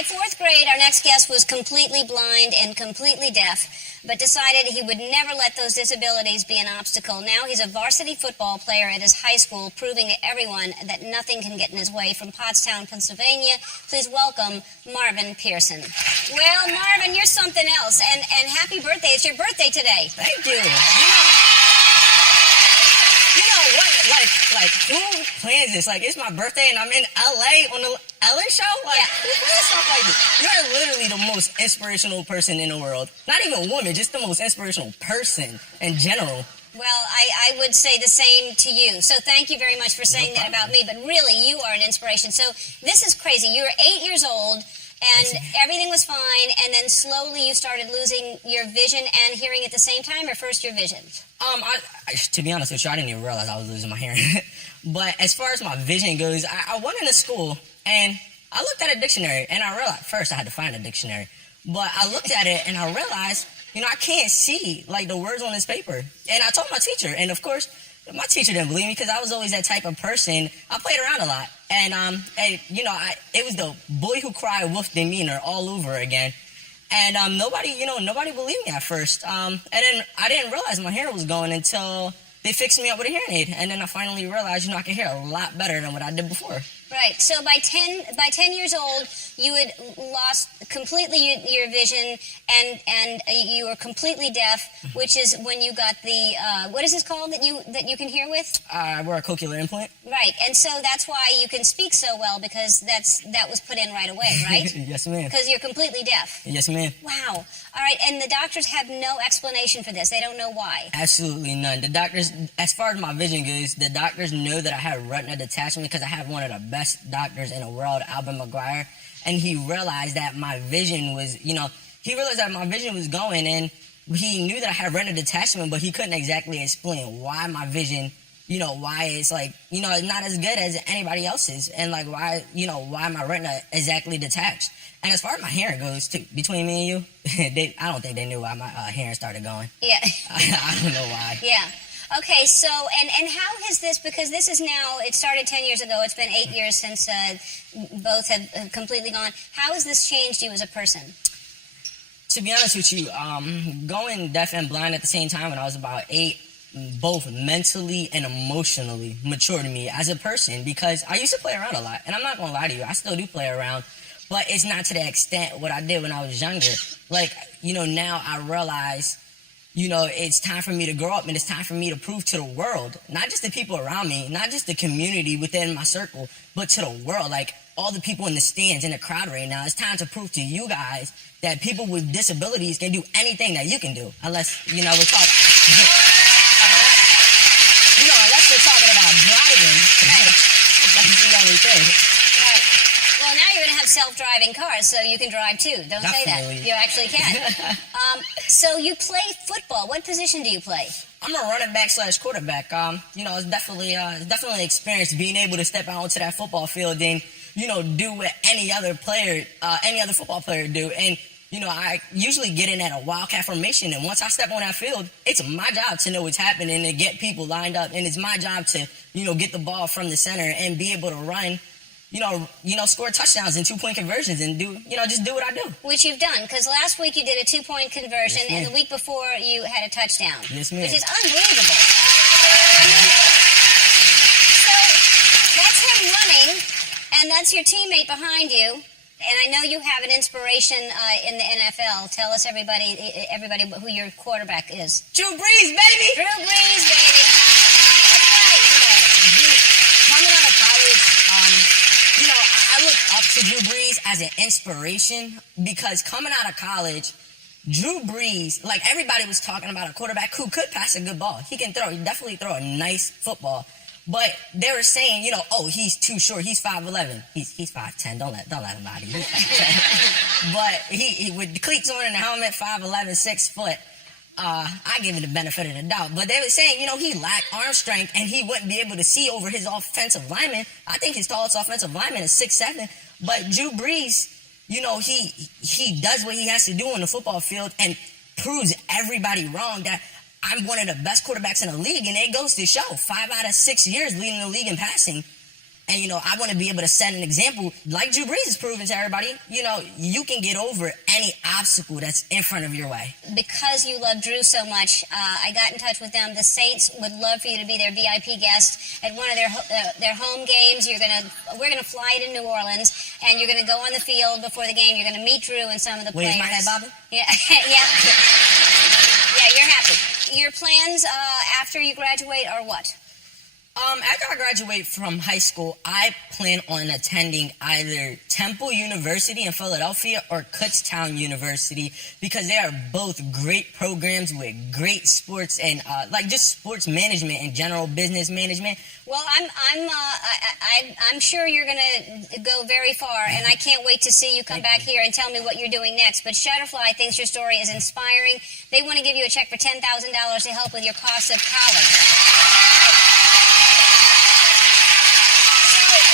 By fourth grade, our next guest was completely blind and completely deaf, but decided he would never let those disabilities be an obstacle. Now he's a varsity football player at his high school, proving to everyone that nothing can get in his way. From Pottstown, Pennsylvania, please welcome Marvin Pearson. Well, Marvin, you're something else, and happy birthday. It's your birthday today. Thank you. You know what? Like, who plans this? Like, it's my birthday and I'm in LA on the Ellen show? Like, who plans stuff like this? You're literally the most inspirational person in the world. Not even a woman, just the most inspirational person in general. Well, I would say the same to you. So thank you very much for saying that about me. But really, you are an inspiration. So this is crazy. You were 8 years old, and everything was fine, and then slowly you started losing your vision and hearing at the same time, or first your vision? To be honest with you, I didn't even realize I was losing my hearing. But as far as my vision goes, I went into school, and I looked at a dictionary, and I realized, first I had to find a dictionary, but I looked at it, and I realized, I can't see, like, the words on this paper. And I told my teacher, and of course, my teacher didn't believe me because I was always that type of person. I played around a lot, and it was the boy who cried wolf demeanor all over again. And nobody believed me at first. And then I didn't realize my hearing was going until they fixed me up with a hearing aid. And then I finally realized, I can hear a lot better than what I did before. Right. So by 10 years old, you had lost completely your vision, and you were completely deaf, which is when you got the what is this called that you can hear with? I wear a cochlear implant. Right. And so that's why you can speak so well, because that was put in right away, right? Yes, ma'am. Because you're completely deaf. Yes, ma'am. Wow. All right. And the doctors have no explanation for this. They don't know why. Absolutely none. The doctors, as far as my vision goes, the doctors know that I have retina detachment because I have one of the best doctors in the world, Albert McGuire, and he realized that my vision was, going, and he knew that I had retina detachment, but he couldn't exactly explain why my vision, why it's like, not as good as anybody else's, and like why my retina exactly detached. And as far as my hearing goes, too, between me and you, I don't think they knew why my hearing started going. Yeah. I don't know why. Yeah. Okay, so, and how has this, because this is now, it started 10 years ago, it's been 8 years since both have completely gone. How has this changed you as a person? To be honest with you, going deaf and blind at the same time when I was about 8, both mentally and emotionally matured me as a person, because I used to play around a lot, and I'm not going to lie to you, I still do play around, but it's not to the extent what I did when I was younger. Like, now I realize, it's time for me to grow up, and it's time for me to prove to the world, not just the people around me, not just the community within my circle, but to the world, like all the people in the stands, in the crowd right now. It's time to prove to you guys that people with disabilities can do anything that you can do, unless, we're talking, unless we're talking about driving. That's the only thing. Right. Well, now you're going to have self-driving cars, so you can drive too. Don't Definitely. say that. You actually can. So you play football. What position do you play? I'm a running back / quarterback. It's definitely an experience being able to step out onto that football field and, do what any other football player do. And, I usually get in at a wildcat formation, and once I step on that field, it's my job to know what's happening and get people lined up, and it's my job to, get the ball from the center and be able to run, score touchdowns and 2-point conversions and just do what I do. Which you've done, because last week you did a 2-point conversion, Yes, and the week before you had a touchdown. Yes, ma'am. Which is unbelievable. I mean, so that's him running, and that's your teammate behind you. And I know you have an inspiration in the NFL. Tell us, everybody who your quarterback is. Drew Brees, baby! Drew Brees, baby. That's right. Coming out of college, I look up to Drew Brees as an inspiration, because coming out of college, Drew Brees, like everybody was talking about a quarterback who could pass a good ball. He can definitely throw a nice football. But they were saying, he's too short. He's 5'11". He's 5'10". Don't let him lie to you. He's 5'10". But he with the cleats on and the helmet, 5'11", 6 foot. I give it the benefit of the doubt. But they were saying, he lacked arm strength and he wouldn't be able to see over his offensive lineman. I think his tallest offensive lineman is 6'7". But Drew Brees, he does what he has to do on the football field and proves everybody wrong that I'm one of the best quarterbacks in the league, and it goes to show 5 out of 6 years leading the league in passing. And, I want to be able to set an example, like Drew Brees is proving to everybody, you can get over any obstacle that's in front of your way. Because you love Drew so much, I got in touch with them. The Saints would love for you to be their VIP guest at one of their home games. We're gonna fly to New Orleans, and you're gonna go on the field before the game. You're gonna meet Drew and some of the players. Wait, is my head bobbing? Yeah, yeah, yeah. You're happy. Your plans after you graduate are what? After I graduate from high school, I plan on attending either Temple University in Philadelphia or Kutztown University, because they are both great programs with great sports and just sports management and general business management. Well, I'm sure you're going to go very far, and I can't wait to see you come back here and tell me what you're doing next. But Shutterfly thinks your story is inspiring. They want to give you a check for $10,000 to help with your cost of college.